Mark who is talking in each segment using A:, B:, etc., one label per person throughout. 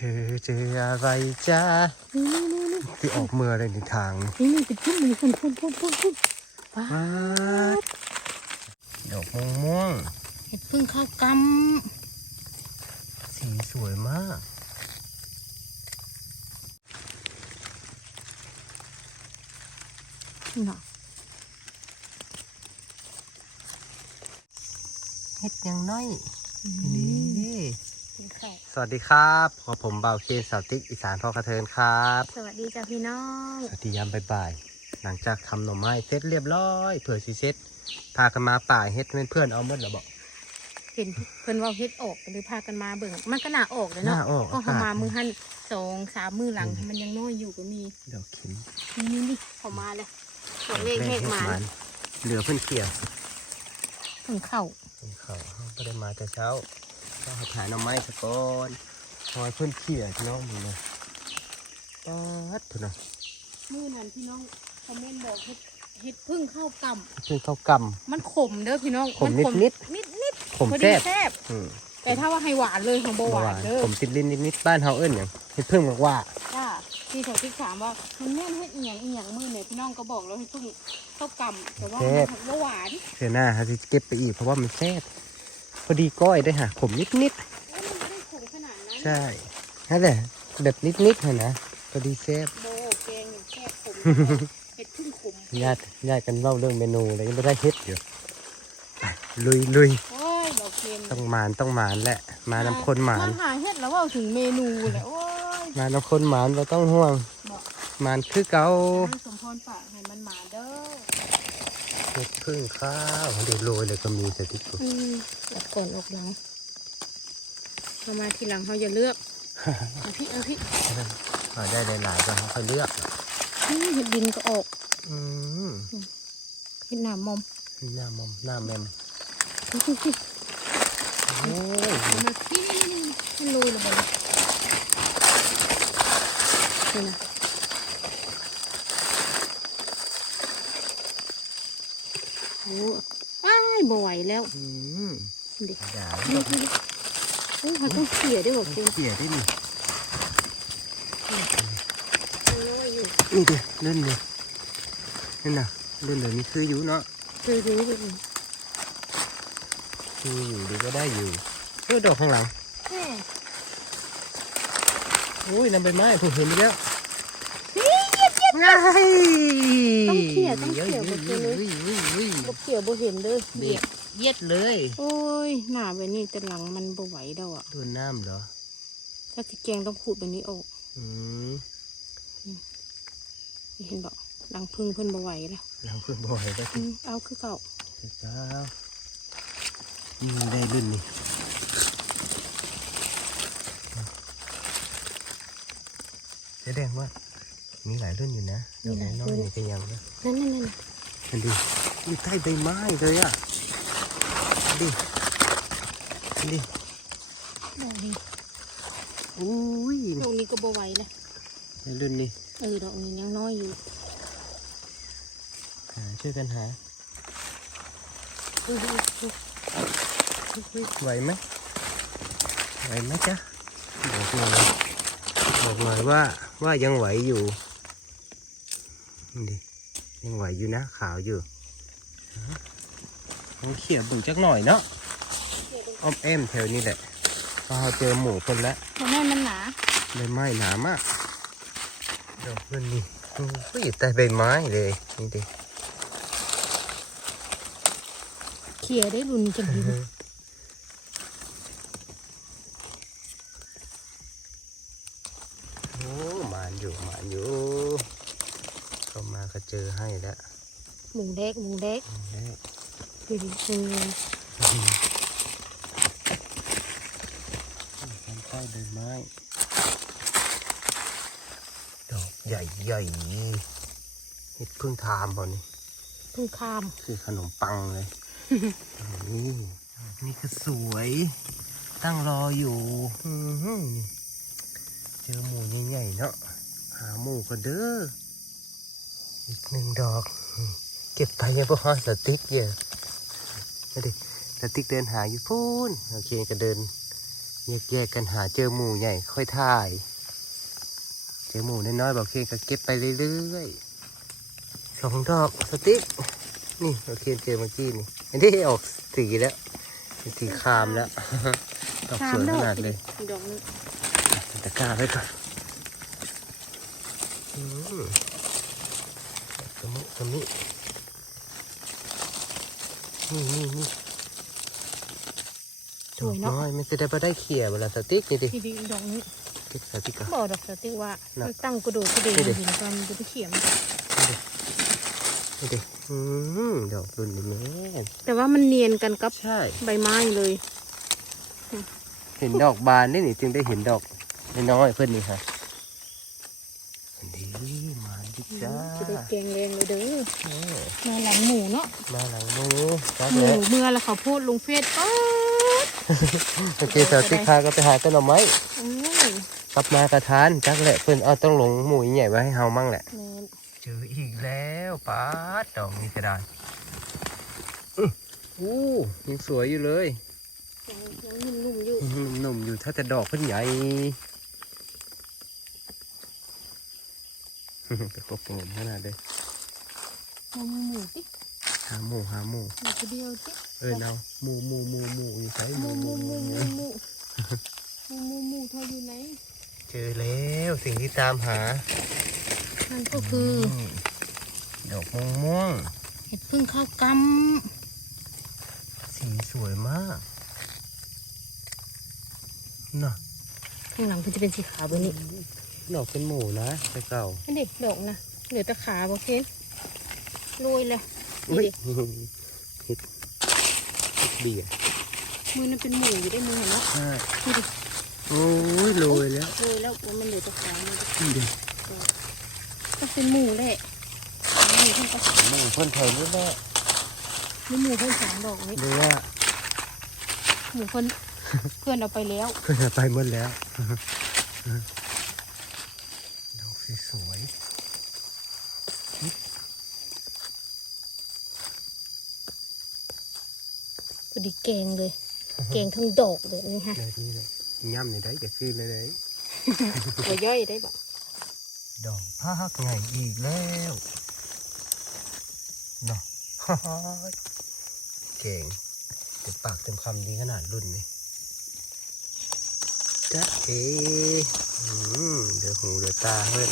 A: เจอเจออะไรจ้า
B: นี่นี่นี่นี่
A: ที่ออกเมื่ออะไรในทาง นี่
B: นี่นี่เป็นพุ่มนี่พุ่มพุ่มพุ่มพุ่มพุ่มว้า
A: ว้าดดอกม่วงม่วง
B: เห็ดพึ่งข้าวก
A: ๆสีสวยมากำ
B: เนาะ
A: เฮ็ดยังน้อย
B: นี่
A: นี่
B: เป็นไข่
A: สวัสดีครับขอผมเบาเคนสาวติ๊กอีสานพ่อกระเทินครับ
B: สวัสดีจ้าพี่น้อง
A: สวัสดียามบ่ายๆหลังจากทำหน่อไม้เสร็จเรียบร้อยเผื่อสิเสร็จพากันมาป่าเฮ็ดเพื่อนๆเอาเมื่อแล้วบอก
B: เห็นเพิ่นว่าเฮ็ดออกหรือพากันมาเบิ่งมันก็น่าออกเลยเนาะ
A: น่าออก
B: ก็เขามา
A: อากาศ
B: มือหันสองสามมือหลัง มันยังน้อยอยู่ก็มี
A: ดอกขิม
B: นี่นี่นี่เขามาเลยตัวเลขเลขมา
A: นเหลือเพื่อนเขี่ย
B: ถึงเข้า
A: ผมเขาเขาไม่ได้มาแต่เช้า ก็ให้ถ่ายหน้ำไม้สะก่อนคอยเพื่อนเขี่ยพี่น้องมึงเลยปัดเถอะนะ
B: มือนั้นพี่น้องคอมเมนต์บอกเฮ็ดเฮ็ดพึ่งเข้ากำ
A: เพื่อนเขาก
B: มันขมเด้อพี่น้อง
A: ขม
B: มั
A: นิด
B: นิดนิดำ
A: ผม
B: พอ
A: แซ่
B: ดี
A: บ
B: แซ่บ
A: อืม
B: แต่ถ้าว่าให้หวานเลยของเบาหวานเด้อ
A: ผมติดลิ้นนิดๆบ้านเฮาเอิ้นอย่างเฮ็ดเพิ่งบอกว่า
B: จ้าที่เขาที่ถามว่ามันแม่นเฮ็ดอีหยังอีหยังมือเนี่ยพี่น้องก็บอกแล้วให้พึ่งเข้ากำแต่ว่ามันบ่หวาน
A: เสือหน้าฮะที่เก็บไปอีกเพราะว่ามันแซ่บ พอดีก้อยได้ค่ะขมนิด
B: แล้วมันไม่ได้ขมขนาดนั้น
A: ๆใช่นั่นแหละแบบนิดๆเถอะนะพอดีแซ่บ
B: โบแกงอย่างแซ่บขมเฮ็ดพึ่งขม
A: ญาติญาติกันเล่าเรื่องเมนูอะไรยังไม่ได้เฮ็ดอยู่ไปลุยลุย
B: โอ้ยดอกเค็ม
A: ต้องหมานต้องหมานแหละ มาน้ำคนหมาน
B: มาหาเฮ็ดแล้วเว่าถึงเมนูแหละโอ้ย
A: มาน้ำคนหมานเราต้องห่วง
B: บอก
A: หมานคือเกา
B: ให้สมพรปากให้มันหมาเด้อ
A: เฮ็ดพึ่งข้าวเดี๋ยวโรยเลยก็มีแต่ที่กู
B: อืมอดก่อนออกหลังเรามาทีหลังเขาอย่าเลือกเอาพี่เอาพี่
A: เอาได้หลายๆก็ค่อยเลือก
B: นี่เห็ดดินก็ออก
A: อืม
B: เห็ดหนามมอม
A: หน้ามอมหน้าแมม
B: นี่นี่นี่
A: โอ้ย
B: เอามานี่นี่นี่ให้โรยเลยบ่นี่นะโอ้อ้ายบ่ไหว แล้ว
A: อืม
B: เด็ก
A: ด่า
B: นี่นี่นี่เฮ้ยเขาต้องเขี่ยด้วยบอกเกม
A: เกลี่ยได้นี่
B: อยู่
A: นี่เดี๋ยวเล่นเลยนั่นน่ะเล่นเลยนี่คืออยู่เนาะ
B: คืออยู่แบบนี้
A: คืออยู่ดีก็ได้อยู่เออดอกข้างหลัง
B: แม่
A: โอ้ยนำใบไม้ผมเห็นไปแล้ว
B: ต้องเขี่ยต้องเขี่ย
A: เฮ้
B: บ่
A: ย
B: เกมเลย
A: เฮ้ยเฮ้ยเฮ้ย
B: บ่เขี่ยบ่เห็นเลย
A: เบียด เย็ดเลย
B: โอ้ยหน้าแบบนี้แต่หลังมันบ่ไหวแล้วอะ
A: โดนน้ำเหรอ
B: ถ้าที่แกงต้องขูดแบบนี้ออก
A: อืม
B: เห็นบอกหลังพึ่งเพิ่นบ่ไหวแล้ว
A: หลังเพื่อนบ่อยไป
B: อืมเอาคือเก่า
A: เจ้านี่ได้รุ่นนี่แสดงว่ามีหลายรุ่นอยู่นะดอกน้อยๆนี่ก็ยังนะ
B: นั่นนั่นนั่น
A: มันดิมีใต้ใบไม้เลยอะ ดิดิ
B: ดอกนี้
A: อุ้ย
B: ดอกนี้ก็บ่ไหวแล้ว
A: ในรุ่นนี้
B: เออดอกนี้ยังน้อยอยู่
A: หาช่วยกันหา
B: อุ้ยอุ้ยอุ้ย
A: อุ๊ยไหวไหมไหวไหมจ๊ะบอกหน่อยบอกหน่อยว่าว่ายังไหวอยู่นี่ดิยังไหวอยู่นะขาวอยู่ ต้องเขี่ยเบึงจักหน่อยเนาะอ้อมแอมแถวนี้แหละพอเราเจอหมูคนแล้ว
B: เพราะแม่มันหนา
A: ใบไม้หนามากดอกมันนี่โอ้ยใต้ใบไม้เลยนี่ดิ
B: เขี่ยได้รุนจังเลย
A: โอ้หมานอยู่หมานอยู่เข้ามาก็เจอให้แล้ว
B: หมูแดกหมูแดก
A: แล้ว
B: ดูดิเออ
A: ทำใต้ใบไม้ดอกใหญ่ใหญ่เห็ดพิ่งทามพอนี่
B: พิ่งข้าม
A: คือขนมปังเลย นี่นี่ก็สวย ตั้งรออยู่อื้อหือเจอหมูใหญ่ๆเนาะหาหมูก็เด้ออีกหนึ่งดอก เก็บไปยังพอสติ๊กเยอะ ดิสติ๊กเดินหาอยู่พูนโอเคก็เดินแยกแยกกันหาเจอหมูใหญ่ค่อยถ่าย เจอหมูน้อยๆบอกเคนก็เก็บไปเรื่อยๆสองดอกสติ๊กนี่บอกเคนเจอเมื่อกี้นี่อันนี้ออกสีแล้วเป็นสีครามแล้วดอกสวยขนาดเลย
B: อีกดอกนึง
A: ตะกร้าไว้ก่อนอืมตะมุตะมิ นี่นี่นี่
B: สวยเนาะ
A: น้อย มันจะได้ไปได้เขี่ยเวลาสติ๊กนี่ดิ
B: ทีดีอีกดอกนึง
A: ติ๊กสติ๊กก่อน
B: บอกดอกสติกว่า
A: น่ะ
B: มันตั้งกระโดดกระเดง
A: นี่ดิ
B: หินกันจะไปเขียม
A: นี่ดิอืมดอกรุ่นนี่แม่น
B: แต่ว่ามันเนียนกันกับ
A: ใช่
B: ใบไม้เลย
A: เห็นดอกบานนี่นี่จึงได้เห็นดอกน้อยๆเพื่อนนี่ค่ะอันนี้มาดิ จ้า
B: จะได้แกงแรงเลยเด้อ
A: เออ
B: มาหลังหมูเนาะ
A: มาหลังหมูจัก
B: หมู
A: แล้ว
B: เมื่อแล้วเขาพูดลงเฟซป๊าด
A: โอเคสาวติ๊กพาก็ไปหาต้นหน่อไม้
B: อืม
A: กลับมากระทานจักแหละเพื่อนเอาต้องลงหมูใหญ่ไว้ให้เฮามั่งแหละ
B: แม่น
A: เจออีกแล้วป้าดดอกนี้ก็ได้อื้ออู้ยังสวยอยู่เลย
B: ยังยังนุ่มๆอยู่
A: หนุ่มๆอยู่ถ้าแต่ดอกเพิ่นใหญ่ กระปบงมขนาดเลย
B: เอาหมูหมูติ
A: หาหมูหาหมู
B: หมูตัวเดียวติ
A: เออเนาหมูหมูหมูหมูอยู่ไหน
B: ห
A: ห
B: มู
A: มู
B: ห
A: ห
B: มู
A: มู
B: ห
A: ห
B: มู
A: มู
B: หมูหมูหมูหมูหมูเธออยู่ไหน
A: เจอแล้วสิ่งที่ตามหา
B: นั่นก็คือ
A: มดอกม่วงม่วง
B: เห็ดพึ่งข้าวก
A: ๆสีสวยมากน่ะำ
B: ข้างหลังมันจะเป็นสีขาวแบบนี้
A: ดอกเป็นหมูนะแต่เก่า
B: อันนี้ดอกนะเหลือแต่ขาบ่เคนโรยเลยนี่
A: อุ้ย
B: ดิ
A: เฮ็ดเฮ็ดเบียร์
B: มือนั้นเป็นหมูอยู่ได้มือเห็นเนาะ
A: ใช่
B: นี่ดิ
A: โอ้ยโรยแล้ว
B: โรยแล้วมันเหลือแต่ขามัน
A: นี่ดิ
B: ก็เป็นหมูแหละหมูเพิ่นก็
A: หมูเพิ่นไทยนี่แหละ
B: มีหมูเพิ่นสามดอกนี่
A: ดูว่า
B: หมูเพิ่นเพื่อนเอาไปแล้ว
A: เพิ่นเอาไปหมดแล้ว ดอกสวย
B: พอดีแกงเลย แกงทั้งดอกเลยนี่ฮะ
A: ๆแบบนี้เลยย่ำนี่ได้จะขึ้นเลยเลย
B: ตัวย่อยได้ปะ
A: ดอกพักไงอีกแล้วเนาะเก่งเต็มปากเต็มคำดีขนาดรุ่นนี้ จ๊ะเออืมเดี๋ยวหูเดี๋ยวตาเฮ้ย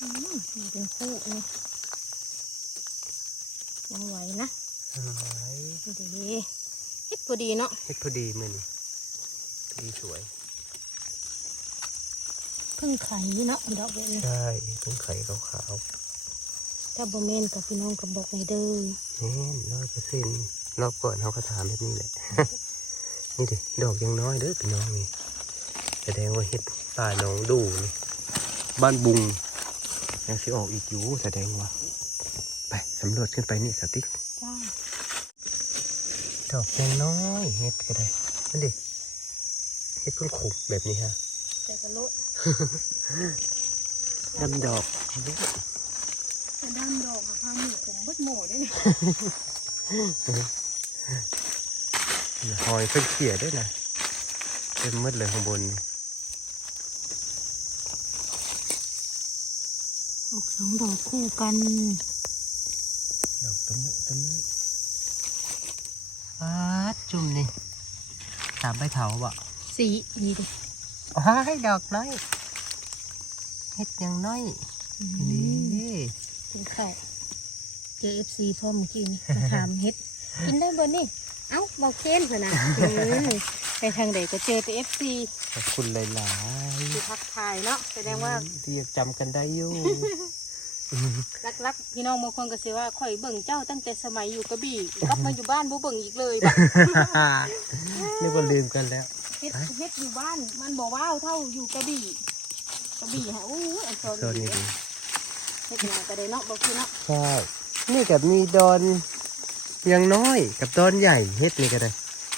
B: อืมนี่เป็นคู่นี่ยังไหวนะ
A: สวย
B: ดีเฮ็ดพอดีเนาะ
A: เฮ็ดพอดีมือนี่พอดีสวย
B: เพิ่งไข่เนาะดอกแบบนี้
A: ใช่ต้นไข่ขาว
B: ถ้าบ่แม่นกับพี่น้องก็บอกในเด้อ
A: ๆแน่นร้อยเปอร์เซ็นต์ รอบก่อนเขาก็ถามแบบนี้แหละ นี่ดิดอกยังน้อยเด้อพี่น้องนี่แสดงว่าเฮ็ดป่าหนองดูนี่บ้านบุงยังสิออกอีกอยู่แสดงว่า ไปสำรวจขึ้นไปนี่สติ๊ก
B: จ้า
A: ดอกยังน้อยเฮ็ดก็ได้นั่นดิเฮ็ดเพิ่งขุกแบบนี้ฮะ
B: แต่กระโลด
A: ดำดอก
B: แต่ด้านดอกอะค่ะหมูผมเบิดหมูได้นี่
A: หอยเพิ่งเขี่ยด้วยนะเต็มมืดเลยข้างบนนี่
B: ออกสองดอกคู่กัน
A: ดอกตะมุตะมิอาดจุ่มนี่ตามใบเถาบ่
B: สีนี่ดิ
A: อ๋อให้ดอกน้อยเฮ็ดยังน้อยนี่
B: เป็นไข่เจอเอฟซีพ่อเมื่อกี้นี่มาถามเฮ็ด กินได้บ่นี่ เอ้าบอกเคนพะนะเออไปทางใดก็เจอแต่เอฟซี
A: ขอบคุณหลาย
B: ที่ทักทายเนาะแสดงว่า
A: ๆที่ยังจำกันได้อยู่
B: รักๆพี่น้องบางคนก็สิว่าข่อยเบิ่งเจ้าตั้งแต่สมัยอยู่กระบี่กลับมาอยู่บ้านบ่เบิ่งอีกเลยบัด
A: นี่ก็ลืมกันแล้ว
B: เฮ็ดเฮ็ดอยู่บ้านมันบ่ว้าวเท่าอยู่กระบี่กระบี่ฮะโอ้ยอันโซน
A: โซนนี้
B: นี้
A: ดี
B: เฮ็ดหยังก็ได้เนาะบ่คือเนาะ
A: ใช่นี่กับมีดอน ยังน้อยกับดอนใหญ่เฮ็ดนี่ก็ได้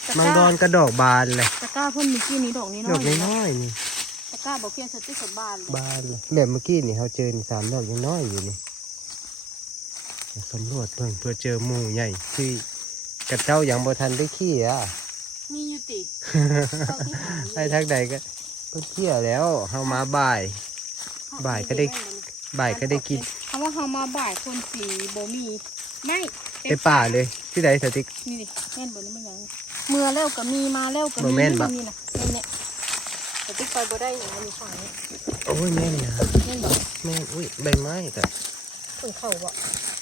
B: ตะ
A: บาง
B: ก
A: ดอ
B: ร้าน
A: ก็ดอกบานเลย
B: ตะกร้าเพิ่นเมื่อกี้นี้ดอกนี้
A: ด
B: น้
A: อ
B: อกย
A: น้อยๆนี่
B: ตะกร้าบ่เพียงสติสบานเลย
A: บานเลยแบบเมื่อกี้นี่เขาเจอนี่สามดอกยังน้อยอยู่นี่เดี๋ยวสำรวจเพิ่งเพื่อเจอหมูใหญ่ที่กับเจ้ายังบ่ทันได้ขี้อะ
B: มีอยู่ติ
A: ไปทางใดก็ก็เที่ยวแล้วเฮามาบ่าย บ่ายก็ได้ บ่ายก็ได้กิน
B: คำว่าเฮามาบ่ายคนสีบ่มี ไม่
A: ไปป่าเลย ที่ใดสติ๊ก
B: นี่ดิแม่นบ่นี่มันหยังเมื่อแล้วก็มีมาแล้วก็
A: บ่
B: มี
A: แม่นบ่
B: นี่นะแม่นเนี่ยแต่ติ๊กไปบ่ได้อย่างนี้ฝั่งนี้
A: โอ้ยแม่นนะ
B: แม่นบ่
A: แม่นอุ้ยใบไม้ก็
B: เพิ่งเข้าบ่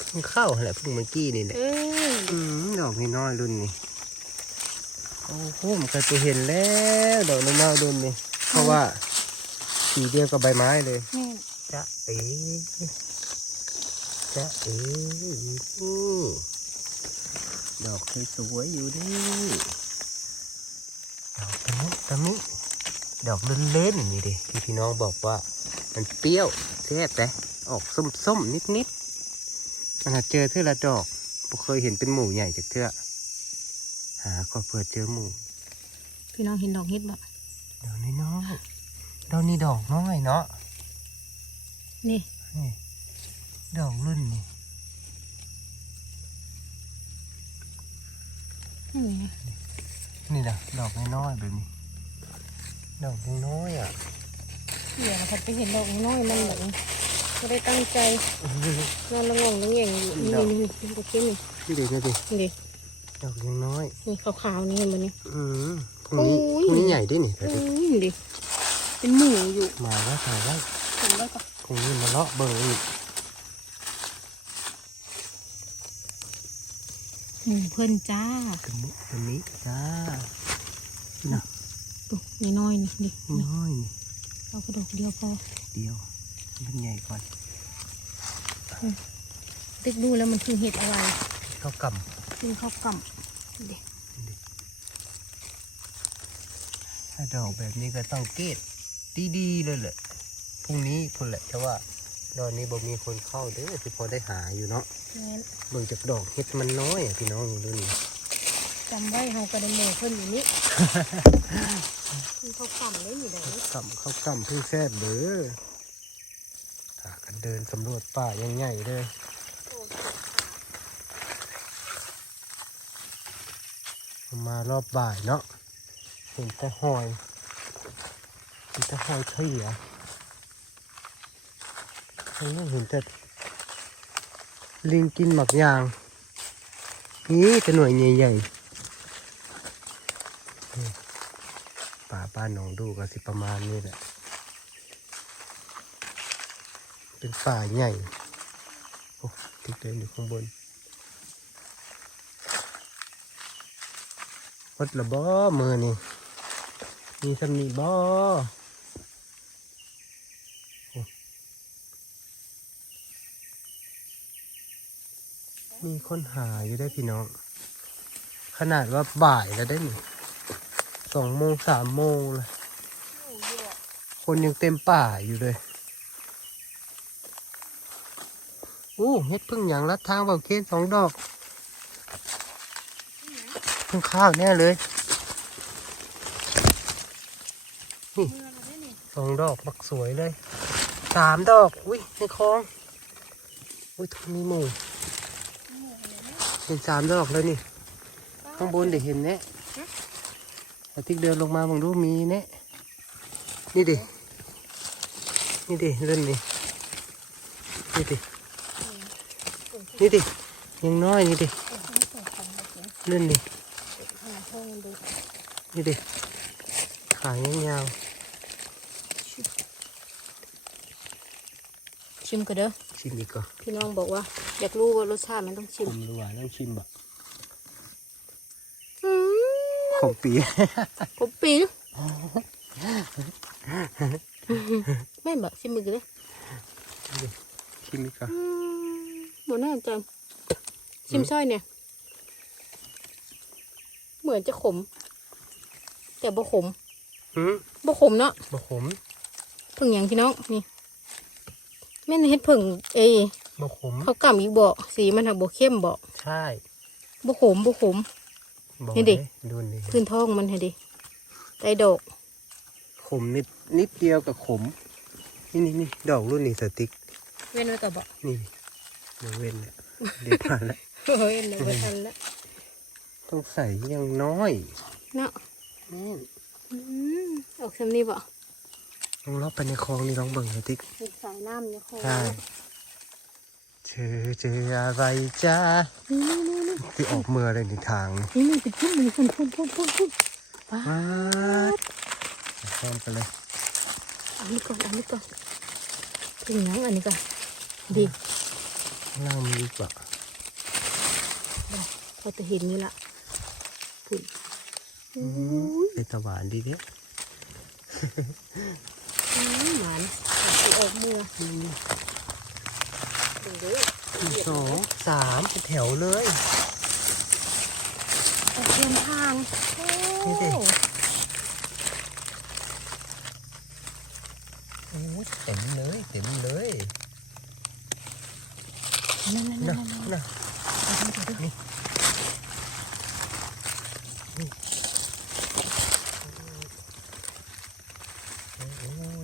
A: เพิ่งเข้าหั่นแหละเพิ่งเมื่อกี้นี่แหละ
B: เอ้ย
A: อืมดอกน้อยๆรุ่นนี้โอ้โหมันก็จะเห็นแล้วดอกน้อยๆรุ่นนี้เพราะว่าสีเดียวกับใบไม้เลย
B: แม่น
A: จะเอ๋ จะเอ๋นี่ดอกสวยๆอยู่นี่ดอกตะมิตะมิดอกเล่นๆนี่ดิที่พี่น้องบอกว่า มันเปรี้ยวแซ่บแต่ออกส้มๆนิดๆมันหาเจอเท่าละดอกบ่เคยเห็นเป็นหมูใหญ่จากเท่าหาก็เพื่อเจอหมู
B: พี่น้องเห็นดอกเฮ็ดบ่
A: ดอกน้อยๆดอกนี้ดอกน้อยเนาะ
B: นี่
A: นี่ ดอกรุ่นนี่
B: นี่ไง
A: นี่นะดอกน้อยๆแบบนี้ ดอกน้อยๆอะ
B: เดี๋ยวเราไปเห็นดอกน้อยมันหลงก็ได้ตั้งใจนอนละงงละเงียงอยู่นี่นี่นี่นี่ตะเคียนนี่
A: นี่ดินี่ดิ
B: นี่ดิ
A: ดอกยังน้อย
B: นี่ขาวๆนี่เห็นบ่นี่
A: อืมพรุ่งนี้
B: โอ้ย
A: พรุ่งนี้ใหญ่ดินี่แต่
B: อื
A: ดิ
B: มนี่ดิเป็นหมูอยู่
A: มาแล้วถ่ายไว้
B: เห็นแล้วก็
A: พรุ่งนี้มาเลาะเบิ่งอีก
B: หมูเพิ่นจ้าก
A: ระมุกระมิจ้านี่นะ
B: ตุ๊นี่น้อยนี่ดิ
A: น้อยนี่
B: เอากระดอกเดียวพอ
A: เดียวมันใหญ่ก่อน
B: ติ๊กดูแล้วมันคือเห็ดอะไร
A: เข้าก
B: ซึ่งเข้ากำดิำ
A: ถ้าดอกแบบนี้ก็ต้องเกตดีๆเลยแหละพรุ่งนี้คนแหละแต่ว่าดอนนี้บ่มีคนเข้าเด้อที่พอได้หาอยู่เนาะ
B: งั้น
A: เบิ่งจากดอกเห็ดมันน้อยอะพี่น้องดูนี่
B: จำไว้เฮาก็ได้หมูเพิ่นอยู่นี่คือเขากำเลยอยู่ไหน
A: กำเข้ากำเพิ่งแซ่บเด้อพากันเดินสำรวจป่ายังใหญ่เลยมารอบบ่ายเนาะเห็นแต่หอยเห็นแต่หอยเถียเฮ้ยเห็นแต่ ลิงกินหมักยางนี่แต่หน่วยใหญ่ๆป่าบ้านหนองดูก็สิประมาณนี้แหละ เป็นป่าใหญ่โอ้ติ๊กเดินอยู่ข้างบนวัดละบ่มือนี่มีสำนีบ่โมีคนหาอยู่ได้พี่น้อง ขนาดว่าบ่ายแล้วได้หนิสองโมงสามโมงเลยคนยังเต็มป่าอยู่เลยอู้เฮ็ดพึ่งอย่างลัดทางเบาเคนสองดอกพึ่งข้าวแน่เลยนี่สองดอกบักสวยเลยสามดอก อุ้ยในคลอง อุ้ยทุกมีหมู เห็นสามดอกเลยนี่ ข้างบนเดี๋ยวเห็นแน่อาทิกเดินลงมามึงดูมีแน่นี่ดินี่ดิเล่นนี่นี่ดินี่ดิยังน้อยนี่ดิเล่นดินี่ดิขายยาว
B: ชิมกันเด้อ
A: ๆชิมอีกก่อน
B: พี่น้องบอกว่า อยากรู้ว่ารสชาติมันต้องชิ
A: ผมมรู้ว่าต้องชิมบ่
B: อืม
A: ขมปี
B: กบปีนแม่นบอกชิมมือกันเลย
A: ชิมอีกก่อน
B: อืมบ่แน่ใจชิมสร้อยเนี่ย เหมือนจะขม แต่บ่ขม
A: หืม
B: บ่ขมเนาะ
A: บ่ขม
B: ผึ่งอย่างพี่น้องนี่แม่นเฮ็ดผึ่งเอ้ ย
A: บ่ขม
B: เขากำอีกบ่สีมันหักบ่เข้มบ่
A: ใช่
B: บ่ขมบ่ขม
A: บ่
B: นี่ดิ
A: เลยดูนี่
B: พื้นท้องมันให้ดิได้ดอก
A: ขมนิดนิดเดียวกับขม นี่นี่นี่ดอกรุ่นนี้สติ๊ก
B: เว้นไว้กับบ่
A: นี่เดี๋ยวเว้นเนี่ยเดี๋ยวผ่านแล้ว
B: เฮ้ยเดี๋ยวบ่ทันละ
A: ต้องใส่ยังน้อย
B: เนาะ
A: นี่
B: อืมออกสำนีบ่
A: ลองเลาะไปในคลองนี่ลองเบิ่งหน่อยติ๊ก
B: มีสายน้ำเนี่ยโค
A: ใช่ เจอเจออะไรจ้า
B: นี่นี่นี่
A: ที่ออกเมือเลยในทางนี่
B: นี่นี่เป็นพุ่มเลยพุ่มพุ่มพุ่มพุ่มพุ่มว้า
A: ว้าดซ่อนไปเลย
B: อันนี้ก่อนอันนี้ก่อนถึงยังอันนี้ก่อนดี
A: ข้างล่างมีอีกปะ
B: พอจะเห็นนี่ละพุ่น
A: เป็นตะหวานดีเด้
B: อืมหวานสิออกเมื่อ ถึงเด้อ
A: สองสามเป็นแถวเลย
B: ออกเดินทางโอ้
A: นี่ดิโอ้ยเต็มเลยเต็มเลย
B: นั่นนั่นนั่
A: นะ
B: นนั่น
A: นะนี่โอ้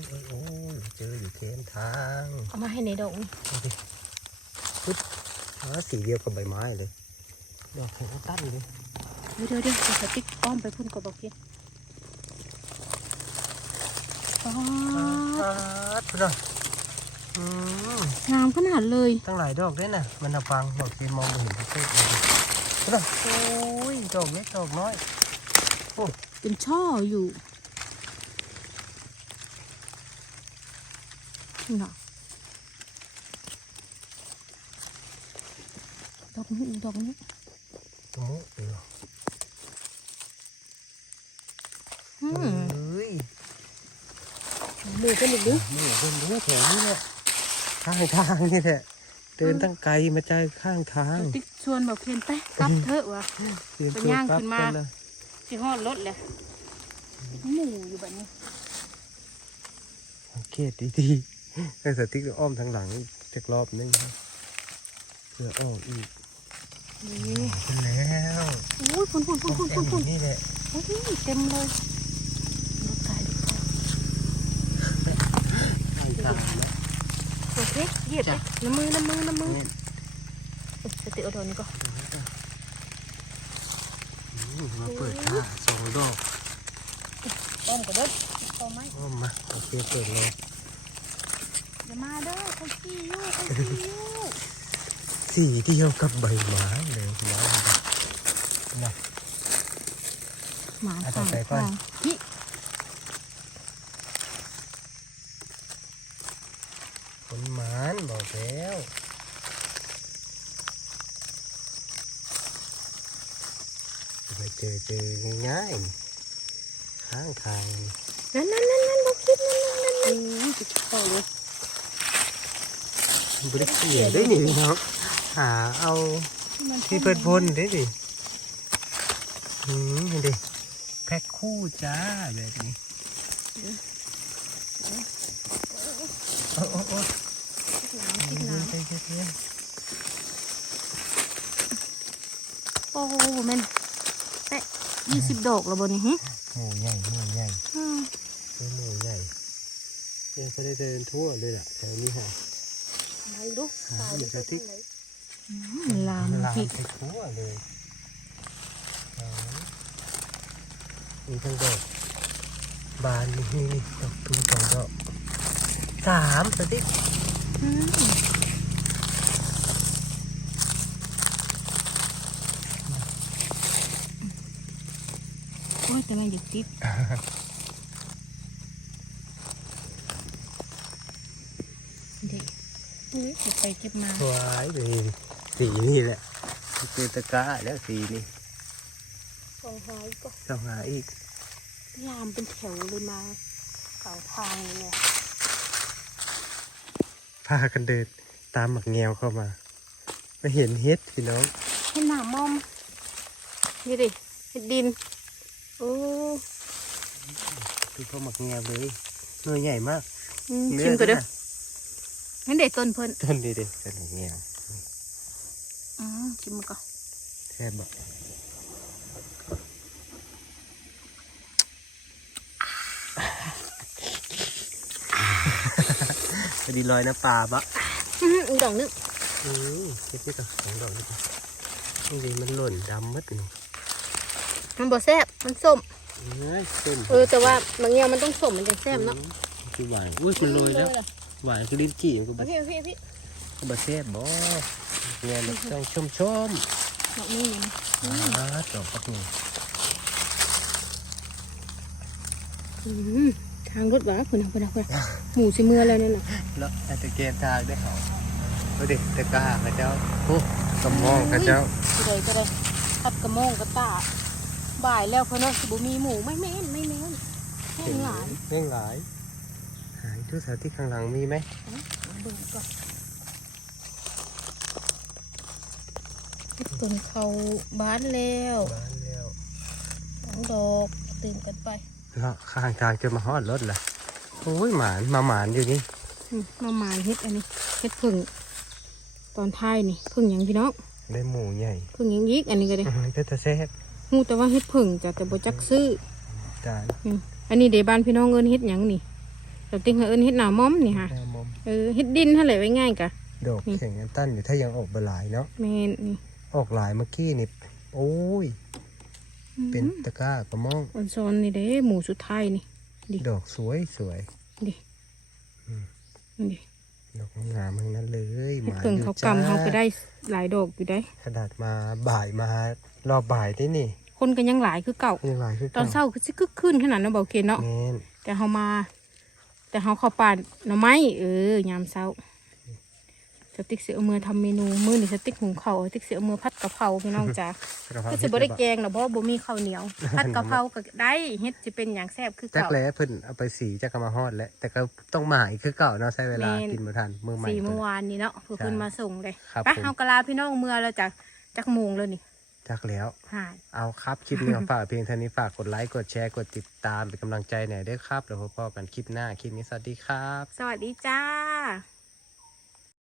A: ยโอ้ยโอ้ยเจออยู่เทนทาง
B: เอามาให้ในดอกนี่
A: ดูดิปึ๊บอ๋อ สีเดียวกับใบไม้เลยดอกแข็งตั้นเลย
B: เดี๋ยวเดี๋ยวเดี๋ยวสติ๊กอ้อมไปพุ่นกับบอกเพียนอ๋อ
A: ปัดไปหน่อยอืม
B: งามขนาดเลย
A: ตั้งหลายดอกด้วยน่ะ มันเอาฟังดอกเทียนมองไม่เห็นประเภทเลยไปหน่อยโอ้ยดอกเล็กดอกน้อยโอ้
B: เป็นช่ออยู่น่ะ ดอกนี้อีกดอกนี้
A: ตรงนี้เออ
B: อืม
A: เฮ้ย
B: มือกันอีกดิ
A: นี่เดินรู้แถวนี้แหละข้างทางนี่แหละเดินตั้งไกลมาใจข้างทาง
B: สติ๊กชวนบอกเพียนไปกลับเถอะวะ
A: เตรียม
B: ไป
A: ตัว
B: ย่าง
A: กลับ
B: ขึ้นมา
A: กันเลย
B: สิฮอดรถเลยหมูอยู่แบบนี้
A: สังเกตดีๆไอ้สติ๊กอ้อมทางหลังจักรอบนึงครับเพื่อออกอีก
B: นี่
A: ขึ้นแล้ว
B: อุ้ยพุ่นพุ่นพุ่นพุ่นพุ่นพุ่น
A: นี่แหละ
B: โอ้ยเต็มเลยรถถ่ายดิ
A: ข้างทางนะ
B: โอเคเหยียบเลยน้ำมือน้ำมือน้ำมือ
A: นี่
B: เอ้ยสติเอาโดนนี่ก่อน
A: อืมมาเปิดท่าสองดอก
B: อ้อมก็เด้อต่อไหม
A: อ้อมมาโอเคเปิดเลย
B: อย่ามาเด้อเขาขี้อยู่เขาขี้อยู่
A: สีเดียวกับใบไม้เลยนะนะ
B: หมา
A: อะ
B: สาม
A: ต่อไปก่อน
B: ทางนี่
A: คนหมานบอกแล้วไปเจอเจอง่ายๆข้างทาง
B: นั่นนั่นนั่นนั่นบอกคิดนั่นนั่นนั่นนั่นจะเข้าเลย
A: บริเกียได้หนิเนาะ หาเอาที่เปิดพ้นได้ดิอืมเห็นดิแพ็คคู่จ้าแบบนี้โอ้โอ้โอ้
B: คิดน้
A: ใจเย็นำ
B: โอ้โหแม่นแปะยี่สิบดอกแล้วบนนี้หึ
A: ๆหมูใหญ่หมูใหญ่
B: อืม
A: เป็นหมูใหญ่เดินไปได้เดินทั่วเลยล่ะแถวนี้ฮะ
B: ไหนดูตายดู
A: จะติ๊ก
B: ลาม
A: ลาม
B: พี่
A: ไปทั่วเลยอ๋อมีทั้งดอกบาน นี่นี่นี่ดอกทุ่งสองดอกสามสติ๊ก
B: อืมโอ้ยแต่มันอยา กติดเด็กเฮ้ยเก็บไปเก็บมา
A: สวยเลยสีนี่แหละคือตะกร้าแล้วสีนี่
B: สองหายก็
A: ต้องหาอีก
B: ยามเป็นแถวเลยมาเก่าทางเลยเนี่ย
A: พากันเดินตามหมักแงวเข้ามา ไม่เห็นเฮ็ดพี่น้อง
B: ให้หมามอมนี่ดิเห็ดดินโอ้
A: ดูเข้าหมักแงวเลยหน่วยใหญ่มาก
B: อืมชิมก็เด้องั้นเด็ดต้นเพิ่น
A: ต้นนี้ดิต้นหมักแงว
B: อื มชิมมันก่อน
A: แค่บพอดีลอยน้ำปลาบะ
B: อื้อหืออีกดอกนึง
A: อือเก็บนี่ก่อนสองดอกนี่ก่อนนี่ดิมันหล่นดำมัดนี่
B: มันบ่แซ่บมันส้ม
A: เอ้ยส้ม
B: เออแต่ว่าบางอย่างมันต้องส้มมันจะแซ่บเนาะ
A: คือหวานอุ้ยมันโรยแล้วหวานคือลิ้นจี่มันก็
B: เอา
A: บะ
B: พี่เอาพี่เอาพี่
A: ก็บะแซ่บบ่ เนี่ยมันต้องชมชม
B: ดอกนี้นี่นะ
A: ๆอ่าดอกปักหนึ่ง
B: อืมทางรถวะพุ่นนะพุ่นนะพุ่นนะหมูสิเมื่อแล้วนั่นน่ะ
A: แล้วไอ้ตะเกียบทางได้เขาเอาดิตะกร้าพระเจ้าโอ้กำมองพระเจ้า
B: ก็ได้ก็ได้พัดกระโมงกระตาบ่ายแล้วเพิ่นเนาะสิบ่มีหมูไม่แม่นไม่แม่นแห้งหลาย
A: เร่งหลายหายทุกสาวที่ข้างหลังมีไหม
B: เอาเบิ่งก่อน ต้นเขาบานแล้ว
A: บ้านแล้ว
B: สองดอกตื่นกันไป
A: แล้วข้างทางจะมาฮอดรถล่ะโอ้ยหมานมาหมานอยู่นี่
B: อืมมาหมานเฮ็ดอันนี้เฮ็ดผึ่งตอนท้ายนี่ผึ่งหยังพี่น้อง
A: ได้หมูใหญ่
B: ผึ่งหยังยิกอันนี้ก็ได้
A: อื้อหือก็จะแซ่บ
B: ฮู้แต่ว่าเฮ็ดผึ่งจ้ะแต่บ่จักซื้อ
A: จาน
B: อืมอันนี้เดบ้านพี่น้องเอิ้นเฮ็ดหยังนี่เราติ้งเอิ้นเฮ็ดหน้ามอมนี่ค่ะ
A: แนวมอม
B: เออเฮ็ดดินหั่นแหละไว้ง่ายกะ
A: ดอกแข่งกันตั้นอยู่ถ้ายังออกบหลายเนาะ
B: แม่นนี่
A: ออกหลายเมื่อกี้นี่โอ้ย เป็นตะกร้ากระมอง
B: ออนซอนนี่เด้หมูสุดท้ายนี่ดิ
A: ดอกสวยสวย
B: ดิ
A: อืม
B: นี่ดิ
A: ดอกงามๆทั้งนั้นเลยห
B: เฮ็ด
A: มา
B: ผึ่ง
A: อยู่
B: เขา
A: จ้ากำ
B: เขาก็ได้หลายดอกอยู่ได้
A: ขนาดมาบ่ายมารอบบ่ายได้นี่
B: คนก็ยังหลายคือเก่า
A: ยังหลายคือ
B: ตอนเช้าคือสิคึกคืนขนาดนั้นเบาเกณฑ์เนาะ
A: แน่น
B: แต่เฮามา แต่เฮาเข้าป่าหน่อไม้เออยามเช้าส ติ๊กเสียเอามือทำเมนูมื้อนี่สติ๊กหุงข้าวสติ๊กเสียเอามือพัดกะเพราพี่น้องจ้า
A: กระเพรา
B: ก็สิบ่ได้แกงหรอกเพราะว่าบ่มีข้าวเหนียวผัดกะเพราก็ได้เฮ็ดสิเป็นหยังแซ่บคือ
A: จัก
B: เก่า
A: แล้เพิ่นเอาไปสีจักกะมาฮอดแล้วแต่ก็ต้องมาอีกคือเก่าเนาะใช้เวลา
B: แม่น
A: กินบ่ทันมือใหม่
B: สี่
A: เพิ่
B: เมื่
A: น
B: อวานนี้เนาะเพื่อ
A: ใช่
B: เพิ่นมาส่งเลย
A: ครับ
B: ไป
A: ผม
B: เฮากะลาพี่น้องเมื่อแล้วจากจากโมงเลยนี่
A: จักแล้ว
B: หา
A: เอาครับ คลิปนี้ของฝากเพียงเท่านี้ฝากกดไลค์ กดแชร์ กดติดตามเป็นกำลังใจหน่อยด้วยครับ แล้วพบกันคลิปหน้า คลิปนี้สวัสดีครับ
B: สวัสดีจ้า